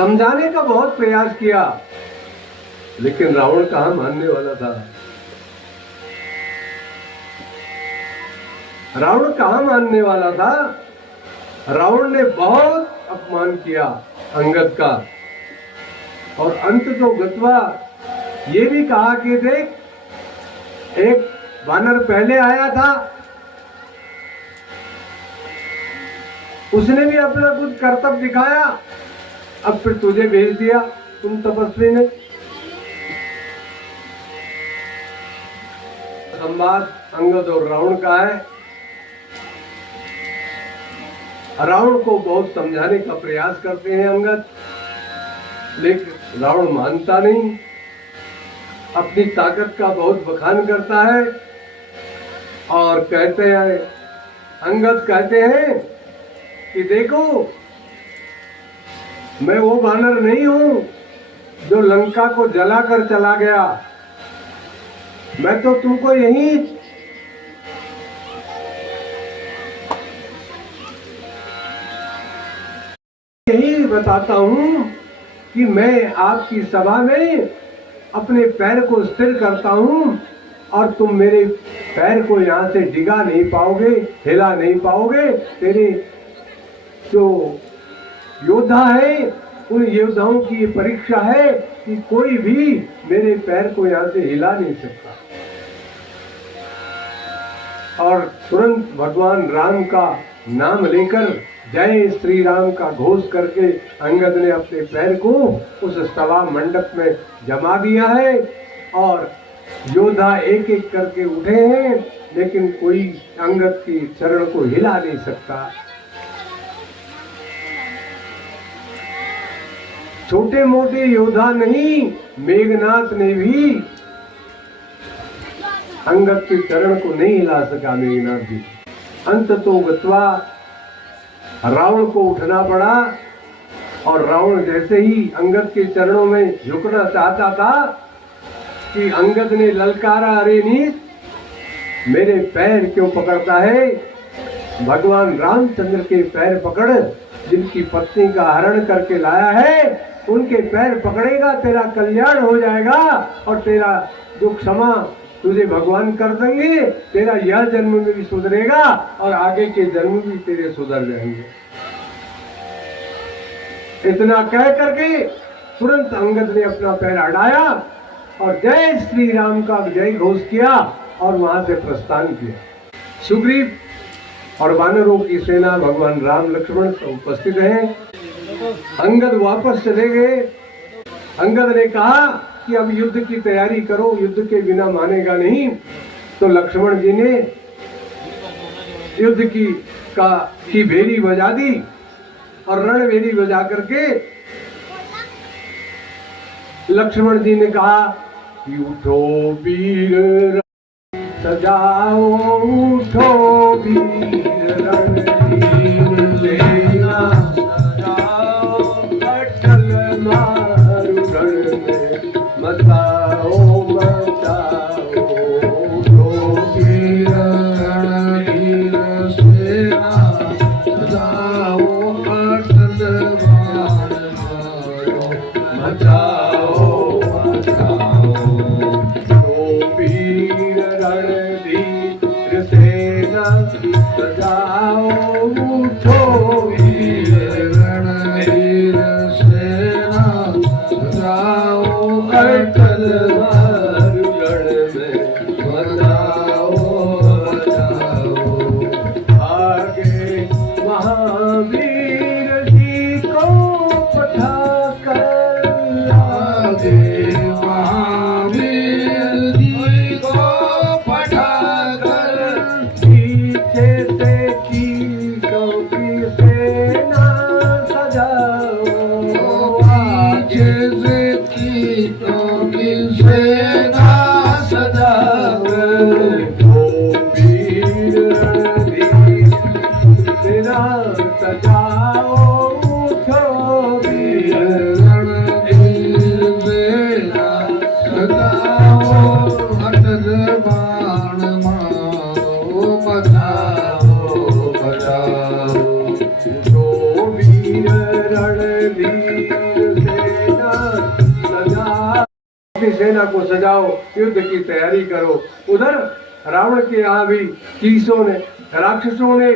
समझाने का बहुत प्रयास किया, लेकिन रावण कहाँ मानने वाला था। रावण कहाँ मानने वाला था। रावण ने बहुत अपमान किया अंगद का, और अंत तो गत्वा ये भी कहा कि देख, एक वानर पहले आया था, उसने भी अपना कुछ कर्तव्य दिखाया, अब फिर तुझे भेज दिया तुम तपस्वी ने। संवाद अंगद और रावण का है। रावण को बहुत समझाने का प्रयास करते हैं अंगद, लेकिन रावण मानता नहीं, अपनी ताकत का बहुत बखान करता है और कहते हैं, अंगद कहते हैं कि देखो, मैं वो वानर नहीं हूं जो लंका को जलाकर चला गया। मैं तो तुमको यही बताता हूं कि मैं आपकी सभा में अपने पैर को स्थिर करता हूं, और तुम मेरे पैर को यहां से डिगा नहीं पाओगे, हिला नहीं पाओगे। तेरे जो योद्धा है, उन योद्धाओं की ये परीक्षा है कि कोई भी मेरे पैर को यहां से हिला नहीं सकता। और तुरंत भगवान राम का नाम लेकर जय श्री राम का घोष करके अंगद ने अपने पैर को उस सभा मंडप में जमा दिया है, और योद्धा एक एक करके उठे हैं, लेकिन कोई अंगद की चरण को हिला नहीं सकता। छोटे मोटे योद्धा नहीं, मेघनाथ ने भी अंगद के चरण को नहीं हिला सका। मेघनाथ जी अंत तो गत्वा रावण को उठना पड़ा, और रावण जैसे ही अंगद के चरणों में झुकना चाहता था कि अंगद ने ललकारा, अरे नीच, मेरे पैर क्यों पकड़ता है। भगवान रामचंद्र के पैर पकड़, जिनकी पत्नी का हरण करके लाया है, उनके पैर पकड़ेगा, तेरा कल्याण हो जाएगा, और तेरा जो क्षमा तुझे भगवान कर देंगे, तेरा यह जन्म में भी सुधरेगा और आगे के जन्म भी तेरे सुधर जाएंगे। इतना कह करके तुरंत अंगद ने अपना पैर हटाया और जय श्री राम का जय घोष किया, और वहां से प्रस्थान किया। सुग्रीव और वानरों की सेना, भगवान राम लक्ष्मण सब उपस्थित हैं। अंगद वापस चले गए। अंगद ने कहा कि अब युद्ध की तैयारी करो, युद्ध के बिना मानेगा नहीं। तो लक्ष्मण जी ने युद्ध की भेरी बजा दी, और रणभेरी बजा करके लक्ष्मण जी ने कहा कि उठो वीर सजाओ, उठो वीर रणधीर सेना सजाओ, अटल मारु रण में मचाओ मचाओ, उठो वीर रणधीर सेना सजाओ, अटल मारु मचाओ मचाओ, उठो वीर रणधीर सेना सजाओ, सेना को सजाओ, युद्ध की तैयारी करो। उधर रावण के यहाँ भी कीसों ने, राक्षसों ने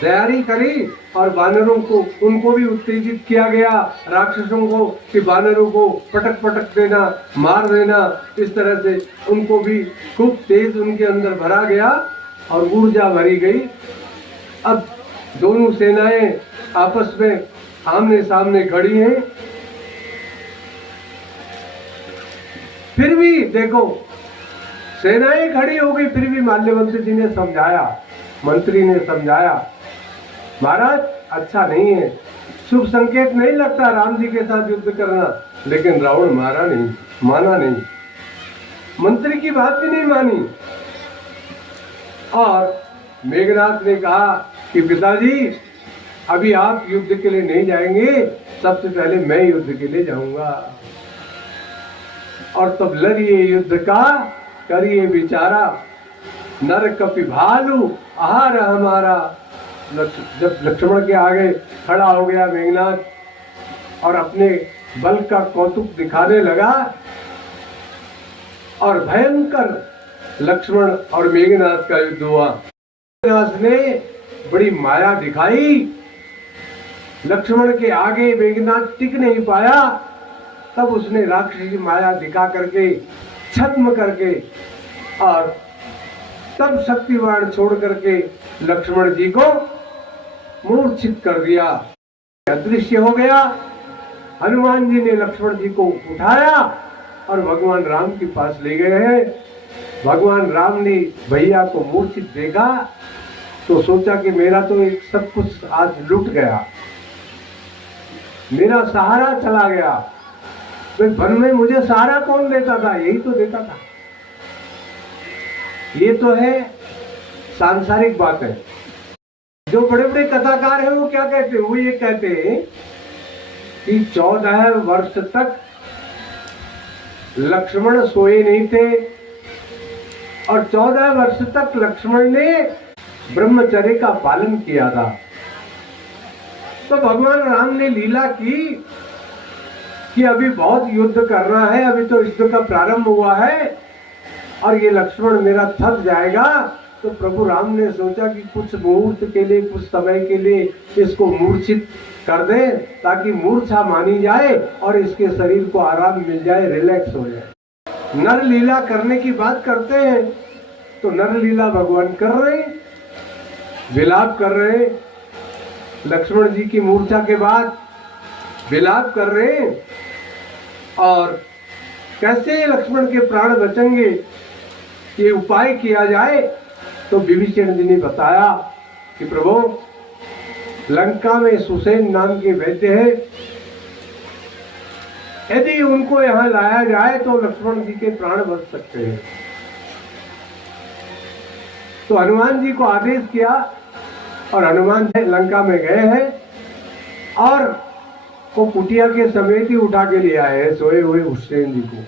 तैयारी करी और वानरों को, उनको भी उत्तेजित किया गया, राक्षसों को, कि वानरों को पटक पटक देना, मार देना। इस तरह से उनको भी खूब तेज उनके अंदर भरा गया और ऊर्जा भरी गई। अब दोनों सेनाएं आपस में आमने सामने खड़ी हैं। फिर भी देखो, सेनाएं खड़ी हो गई, फिर भी माल्यवंत जी ने समझाया, मंत्री ने समझाया, महाराज अच्छा नहीं है, शुभ संकेत नहीं लगता राम जी के साथ युद्ध करना। लेकिन रावण माना नहीं, मंत्री की बात भी नहीं मानी। और मेघनाथ ने कहा कि पिताजी अभी आप युद्ध के लिए नहीं जाएंगे, सबसे पहले मैं युद्ध के लिए जाऊंगा, और तब लड़िए युद्ध का करिए विचारा, नर कपि भालू आहार हमारा। जब लक्ष्मण के आगे खड़ा हो गया मेघनाथ और अपने बल का कौतुक दिखाने लगा, और भयंकर लक्ष्मण और मेघनाथ का युद्ध हुआ। मेघनाथ ने बड़ी माया दिखाई, लक्ष्मण के आगे मेघनाथ टिक नहीं पाया, तब उसने राक्षसी माया दिखा करके, छद्म करके, और तब शक्तिवाण छोड़ करके लक्ष्मण जी को मूर्छित कर दिया, अदृश्य हो गया। हनुमान जी ने लक्ष्मण जी को उठाया और भगवान राम के पास ले गए हैं। भगवान राम ने भैया को मूर्छित देखा तो सोचा कि मेरा तो एक सब कुछ आज लुट गया, मेरा सहारा चला गया। वन में मुझे सहारा कौन देता था, यही तो देता था। ये तो है सांसारिक बात है। जो बड़े बड़े कथाकार हैं वो क्या कहते हैं, वो ये कहते हैं कि 14 वर्ष तक लक्ष्मण सोए नहीं थे, और 14 वर्ष तक लक्ष्मण ने ब्रह्मचर्य का पालन किया था। तो भगवान राम ने लीला की कि अभी बहुत युद्ध करना है, अभी तो युद्ध का प्रारंभ हुआ है और ये लक्ष्मण मेरा थक जाएगा। तो प्रभु राम ने सोचा कि कुछ मुहूर्त के लिए, कुछ समय के लिए इसको मूर्छित कर दे, ताकि मूर्छा मानी जाए और इसके शरीर को आराम मिल जाए, रिलैक्स हो जाए। नर लीला करने की बात करते हैं तो नर लीला भगवान कर रहे हैं, विलाप कर रहे हैं, लक्ष्मण जी की मूर्छा के बाद विलाप कर रहे हैं। और कैसे लक्ष्मण के प्राण बचेंगे, ये उपाय किया जाए। तो विभीषण जी ने बताया कि प्रभु, लंका में सुसेन नाम के वैद्य है, यदि उनको यहाँ लाया जाए तो लक्ष्मण जी के प्राण बच सकते हैं। तो हनुमान जी को आदेश किया और हनुमान जी लंका में गए हैं और वो कुटिया के समेत ही उठा के ले आए हैं सोए हुए सुसेन जी को।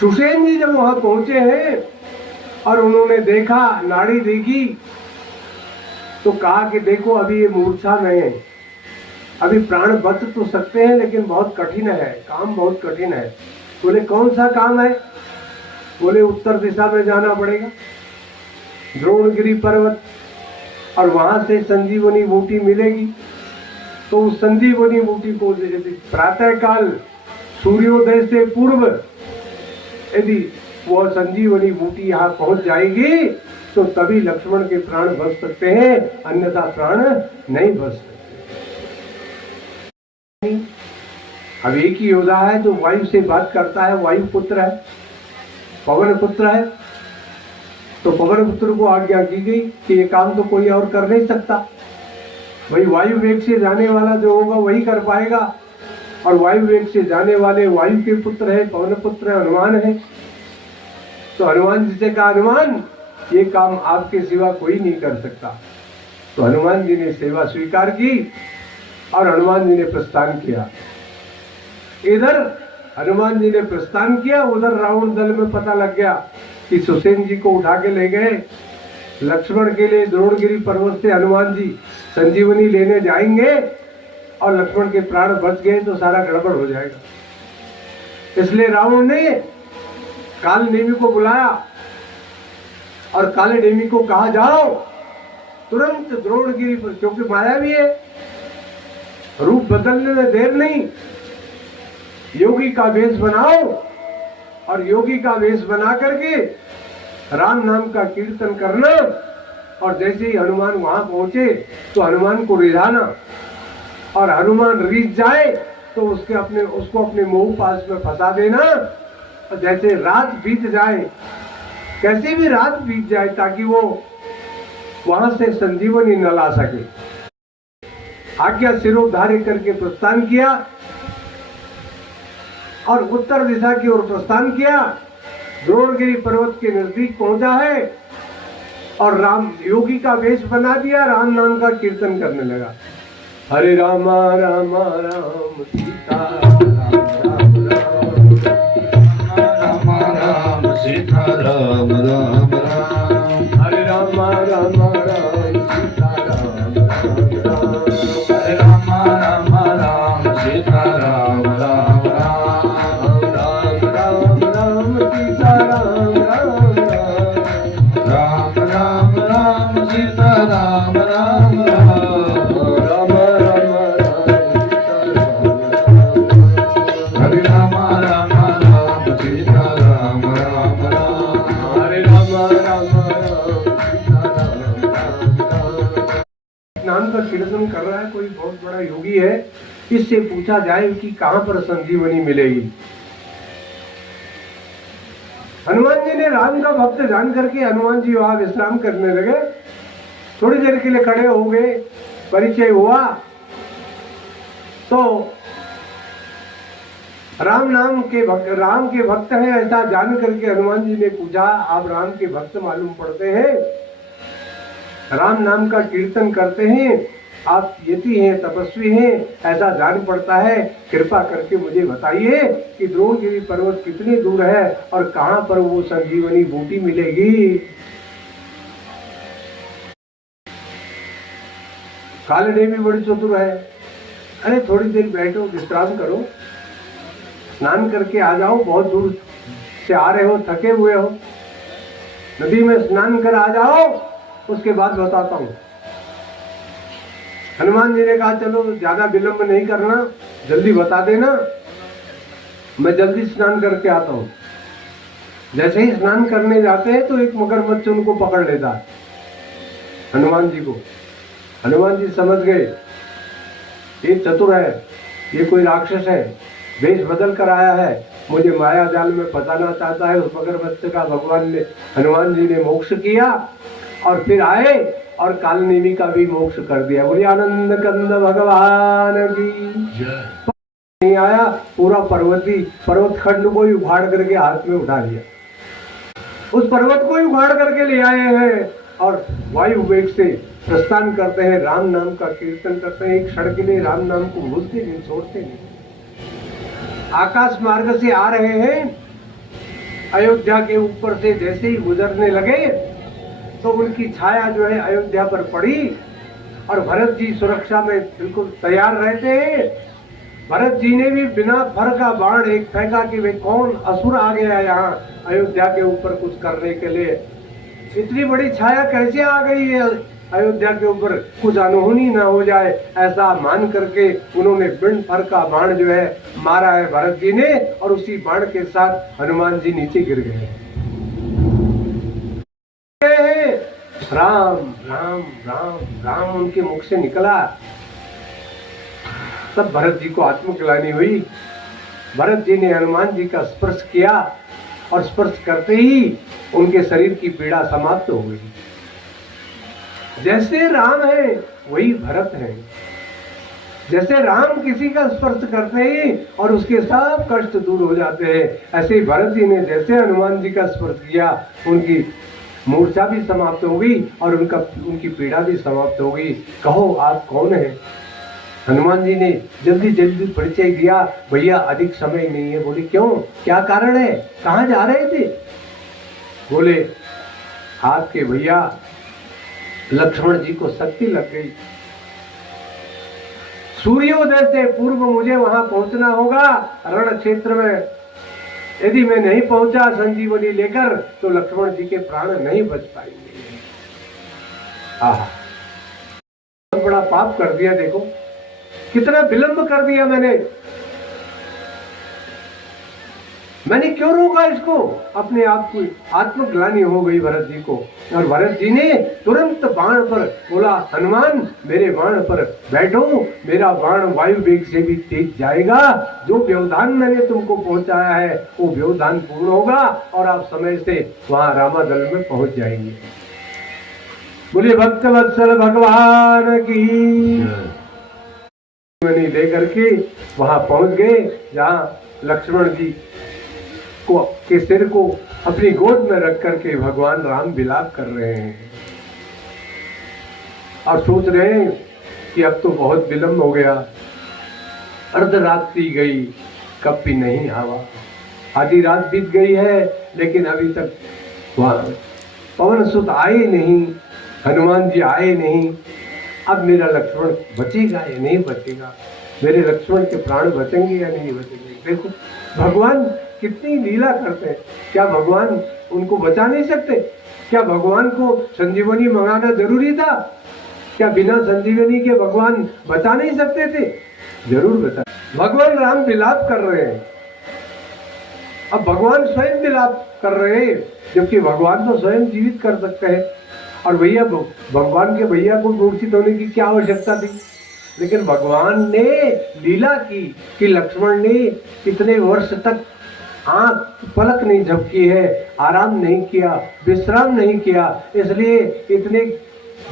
सुसेन जी जब वहां पहुंचे हैं और उन्होंने देखा, नाड़ी देखी, तो कहा कि देखो अभी ये मूर्छा में है, अभी प्राण बच तो सकते हैं लेकिन बहुत कठिन है, काम बहुत कठिन है। बोले कौन सा काम है? बोले उत्तर दिशा में जाना पड़ेगा, द्रोणगिरी पर्वत, और वहां से संजीवनी बूटी मिलेगी। तो उस संजीवनी बूटी को प्रातः काल सूर्योदय से पूर्व यदि वो संजीवनी बूटी यहाँ पहुंच जाएगी तो तभी लक्ष्मण के प्राण बच सकते हैं, अन्यथा प्राण नहीं बच सकते। अब एक ही योद्धा है जो वायु से बात करता है, वायु पुत्र है, पवन पुत्र है। तो पवन पुत्र को आज्ञा की गई कि ये काम तो कोई और कर नहीं सकता, वही वायु वेग से जाने वाला जो होगा वही कर पाएगा। और वायु वेग से जाने वाले वायु के पुत्र है, पवन पुत्र है, हनुमान है। तो हनुमान जी से कहा, हनुमान ये काम आपके सिवा कोई नहीं कर सकता। तो हनुमान जी ने सेवा स्वीकार की और हनुमान जी ने प्रस्थान किया। इधर हनुमान जी ने प्रस्थान किया, उधर रावण दल में पता लग गया कि सुसेन जी को उठा के ले गए। लक्ष्मण के लिए द्रोणगिरी पर्वत से हनुमान जी संजीवनी लेने जाएंगे और लक्ष्मण के प्राण बच गए तो सारा गड़बड़ हो जाएगा। इसलिए रावण ने काल नेमी को बुलाया और काले नेमी को कहा, जाओ तुरंत द्रोणगिरी पर, क्योंकि माया भी है, रूप बदलने में देर नहीं, योगी का वेश बनाओ और योगी का वेश बना करके राम नाम का कीर्तन करना। और जैसे ही हनुमान वहां पहुंचे तो हनुमान को रिझाना, और हनुमान रिझ जाए तो उसको अपने मोह पास में फंसा देना। और जैसे रात बीत जाए, कैसे भी रात बीत जाए, ताकि वो वहां से संजीवनी न ला सके। आज्ञा सिरोधार्य करके प्रस्थान किया और उत्तर दिशा की ओर प्रस्थान किया। द्रोणगिरी पर्वत के नजदीक पहुंचा है और राम योगी का वेश बना दिया, राम नाम का कीर्तन करने लगा। हरे राम राम राम सीता राम राम राम राम सीता राम राम राम, हरे राम राम राम सीता राम राम राम, हरे राम राम राम सीता राम राम राम, राम राम राम सीता राम राम राम, राम राम सीता राम राम नाम का कीर्तन कर रहा है। कोई बहुत बड़ा योगी है, इससे पूछा जाए कि कहां पर संजीवनी मिलेगी। हनुमान जी ने राम का भक्त जान करके हनुमान जी वहां विश्राम करने लगे। थोड़ी देर के लिए खड़े हो गए, परिचय हुआ तो राम के भक्त हैं ऐसा जान करके हनुमान जी ने पूछा, आप राम के भक्त मालूम पड़ते हैं, राम नाम का कीर्तन करते हैं, आप यति हैं, तपस्वी हैं, ऐसा जान पड़ता है, कृपा करके मुझे बताइए कि द्रोणगिरी पर्वत कितनी दूर है और कहां पर वो संजीवनी बूटी मिलेगी। काले देवी बड़ी चतुर है, अरे थोड़ी देर बैठो, विश्राम करो, स्नान करके आ जाओ, बहुत दूर से आ रहे हो, थके हुए हो, नदी में स्नान कर आ जाओ, उसके बाद बताता हूं। हनुमान जी ने कहा, चलो ज्यादा विलंब नहीं करना, जल्दी बता देना, मैं जल्दी स्नान करके आता हूं। जैसे ही स्नान करने जाते हैं तो एक मगरमच्छ उनको पकड़ लेता है, हनुमान जी को। हनुमान जी समझ गए ये चतुर है, ये कोई राक्षस है, वेश बदल कर आया है, मुझे माया जाल में फंसाना चाहता है। उस मगरमच्छ का हनुमान जी ने मोक्ष किया और फिर आए और कालनेमी का भी मोक्ष कर दिया। बोलिए आनंद कंद भगवान की। नहीं आया, पूरा पर्वत खंड को ही उखाड़ करके हाथ में उठा लिया, उस पर्वत को ही उखाड़ करके ले आए हैं और वायु वेग से प्रस्थान करते हैं, राम नाम का कीर्तन करते हैं। एक क्षण के लिए राम नाम को भूलते नहीं, छोड़ते नहीं। आकाश मार्ग से आ रहे हैं, अयोध्या के ऊपर से जैसे ही गुजरने लगे तो उनकी छाया जो है अयोध्या पर पड़ी और भरत जी सुरक्षा में बिल्कुल तैयार रहते हैं। भरत जी ने भी बिना फर का बाण एक फेंका कि वे कौन असुर आ गया यहाँ अयोध्या के ऊपर कुछ करने के लिए। इतनी बड़ी छाया कैसे आ गई है अयोध्या के ऊपर, कुछ अनहोनी ना हो जाए ऐसा मान करके उन्होंने बिन फर का बाण जो है मारा है भरत जी ने, और उसी बाण के साथ हनुमान जी नीचे गिर गए। राम राम राम राम उनके मुख से निकला, तब भरत जी को आत्मग्लानि हुई। भरत जी ने हनुमान जी का स्पर्श किया और स्पर्श करते ही उनके शरीर की पीड़ा समाप्त हो गई। जैसे राम है वही भरत है, जैसे राम किसी का स्पर्श करते ही और उसके सब कष्ट दूर हो जाते हैं, ऐसे ही भरत जी ने जैसे हनुमान जी का स्पर्श किया उनकी मूर्छा भी समाप्त हो गई और उनकी पीड़ा भी समाप्त हो गई। कहो आप कौन है? हनुमान जी ने जल्दी जल्दी परिचय दिया, भैया अधिक समय नहीं है। बोले क्यों, क्या कारण है, कहाँ जा रहे थे? बोले आपके भैया लक्ष्मण जी को शक्ति लग गई, सूर्योदय से पूर्व मुझे वहां पहुंचना होगा, रण क्षेत्र में यदि मैं नहीं पहुंचा संजीवनी लेकर तो लक्ष्मण जी के प्राण नहीं बच पाएंगे। आहा, बहुत बड़ा पाप कर दिया। देखो कितना विलंब कर दिया मैंने क्यों रोका इसको? अपने आप को आत्मग्लानि हो गई भरत जी को, और भरत जी ने तुरंत बाण पर बोला, हनुमान मेरे बाण पर बैठो, मेरा बाण वायु वेग से भी तेज जाएगा। जो व्यवधान मैंने तुमको पहुंचाया है वो व्यवधान पूर्ण होगा और आप समय से वहां रामादल में पहुंच जाएंगे। बोलिए भक्त वत्सल भगवान की। लेकर के वहां पहुंच गए जहां लक्ष्मण जी के सिर को अपनी गोद में रख करके भगवान राम विलाप कर रहे हैं और सोच रहे हैं कि अब तो बहुत विलंब हो गया, अर्धरात्रि गई, कब भी नहीं आवा, आधी रात बीत गई है लेकिन अभी तक वहां पवन सुत आए नहीं, हनुमान जी आए नहीं। अब मेरा लक्ष्मण बचेगा या नहीं बचेगा, मेरे लक्ष्मण के प्राण बचेंगे या नहीं बचेंगे। देखो भगवान कितनी लीला करते हैं। क्या भगवान उनको बचा नहीं सकते? क्या भगवान को संजीवनी मंगाना जरूरी था? क्या बिना संजीवनी के भगवान बचा नहीं सकते थे? जरूर बचा। भगवान राम विलाप कर रहे हैं, अब भगवान स्वयं विलाप कर रहे हैं, जबकि भगवान तो स्वयं जीवित कर सकते हैं। और भैया भगवान के भैया को मूर्छित होने की क्या आवश्यकता थी? लेकिन भगवान ने लीला की कि लक्ष्मण ने कितने वर्ष तक आंख पलक नहीं झपकी है, आराम नहीं किया, विश्राम नहीं किया, इसलिए इतने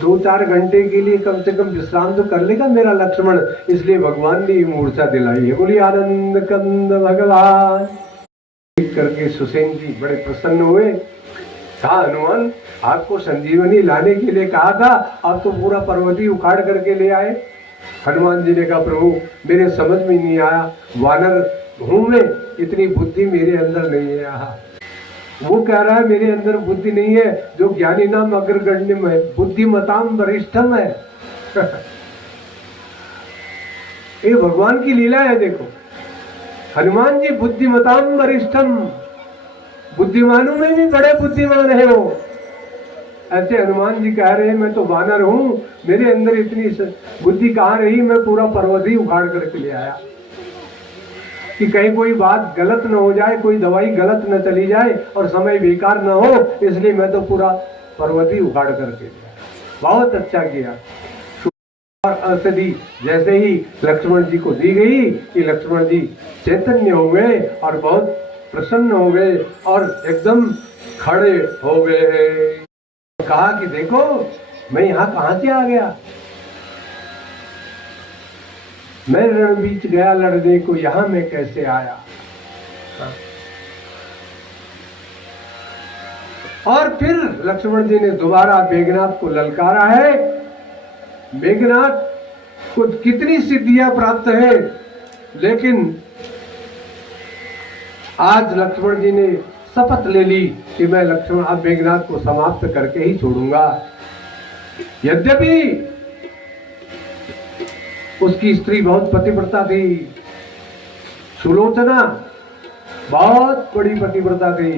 2-4 घंटे के लिए कम से कम विश्राम तो कर लेगा मेरा लक्ष्मण, इसलिए भगवान ने मूर्छा दिलाई है। बोलिए आनंद कंद भगवान। करके सुसेन जी बड़े प्रसन्न हुए। कहा हनुमान आपको संजीवनी लाने के लिए कहा था, आप तो पूरा पर्वती उखाड़ करके ले आए। हनुमान जी ने कहा प्रभु मेरे समझ में नहीं आया, वानर हूं मैं, इतनी बुद्धि मेरे अंदर नहीं है। वो कह रहा है मेरे अंदर बुद्धि नहीं है, जो ज्ञानी नाम अग्रगण्यम है, बुद्धिमताम वरिष्ठम है। ये भगवान की लीला है। देखो हनुमान जी बुद्धिमताम वरिष्ठम, बुद्धिमानों में भी बड़े बुद्धिमान है वो। ऐसे हनुमान जी कह रहे हैं मैं तो वानर हूं, मेरे अंदर इतनी बुद्धि कहाँ रही, मैं पूरा पर्वत ही उखाड़ करके ले आया कि कहीं कोई बात गलत न हो जाए, कोई दवाई गलत न चली जाए और समय बेकार न हो, इसलिए मैं तो पूरा पर्वत ही उखाड़ करके ले आया। बहुत अच्छा किया। और औषधि जैसे ही लक्ष्मण जी को दी गई कि लक्ष्मण जी चैतन्य हो गए और बहुत प्रसन्न हो गए और एकदम खड़े हो गए। कहा कि देखो मैं यहाँ कहाँ से आ गया, मैं रण बीच गया लड़ने को, यहां मैं कैसे आया। और फिर लक्ष्मण जी ने दोबारा मेघनाथ को ललकारा है। मेघनाथ को कितनी सिद्धियां प्राप्त है, लेकिन आज लक्ष्मण जी ने शपथ ले ली कि मैं लक्ष्मण अब मेघनाथ को समाप्त करके ही छोड़ूंगा। यद्यपि उसकी स्त्री बहुत पतिव्रता थी, सुलोचना बहुत बड़ी पतिव्रता थी,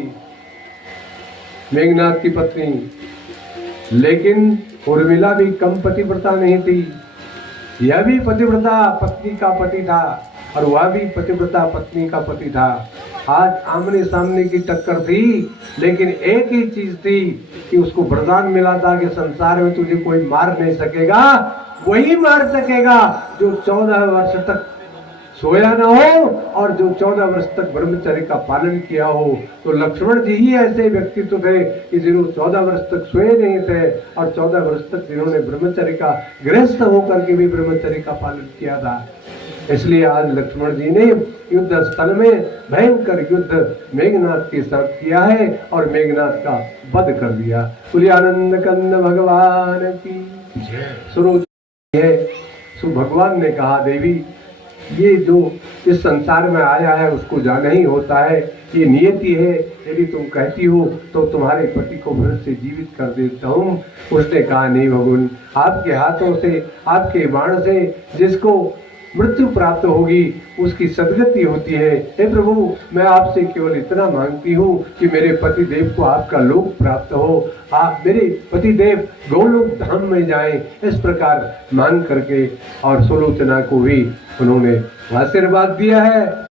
मेघनाथ की पत्नी, लेकिन उर्मिला भी कम पतिव्रता नहीं थी। यह भी पतिव्रता पत्नी का पति था और वह भी पतिव्रता पत्नी का पति था। आज आमने सामने की टक्कर थी, लेकिन एक ही चीज थी कि उसको वरदान मिला था कि संसार में तुझे कोई मार नहीं सकेगा, वही मार सकेगा जो 14 वर्ष तक सोया ना हो और जो 14 वर्ष तक ब्रह्मचर्य का पालन किया हो। तो लक्ष्मण जी ही ऐसे व्यक्तित्व थे कि जिन्होंने 14 वर्ष तक सोए नहीं थे और 14 वर्ष तक जिन्होंने ब्रह्मचर्य का गृहस्थ होकर के भी ब्रह्मचर्य का पालन किया था। इसलिए आज लक्ष्मण जी ने युद्ध स्थल में भयंकर युद्ध मेघनाथ के साथ किया है और मेघनाथ का वध कर दिया। बोलिए आनंद कंद भगवान की जय। है सो भगवान ने कहा देवी ये जो इस संसार में आया है उसको जाना ही होता है, ये नियति है, यदि तुम कहती हो तो तुम्हारे पति को फिर से जीवित कर देता हूँ। उसने कहा नहीं भगवान, आपके हाथों से आपके बाण से जिसको मृत्यु प्राप्त होगी, उसकी सदगति होती है। हे प्रभु, मैं आपसे केवल इतना मांगती हूँ कि मेरे पतिदेव को आपका लोक प्राप्त हो, आप मेरे पतिदेव गोलोक धाम में जाएं। इस प्रकार मांग करके और सुलोचना को भी उन्होंने आशीर्वाद दिया है।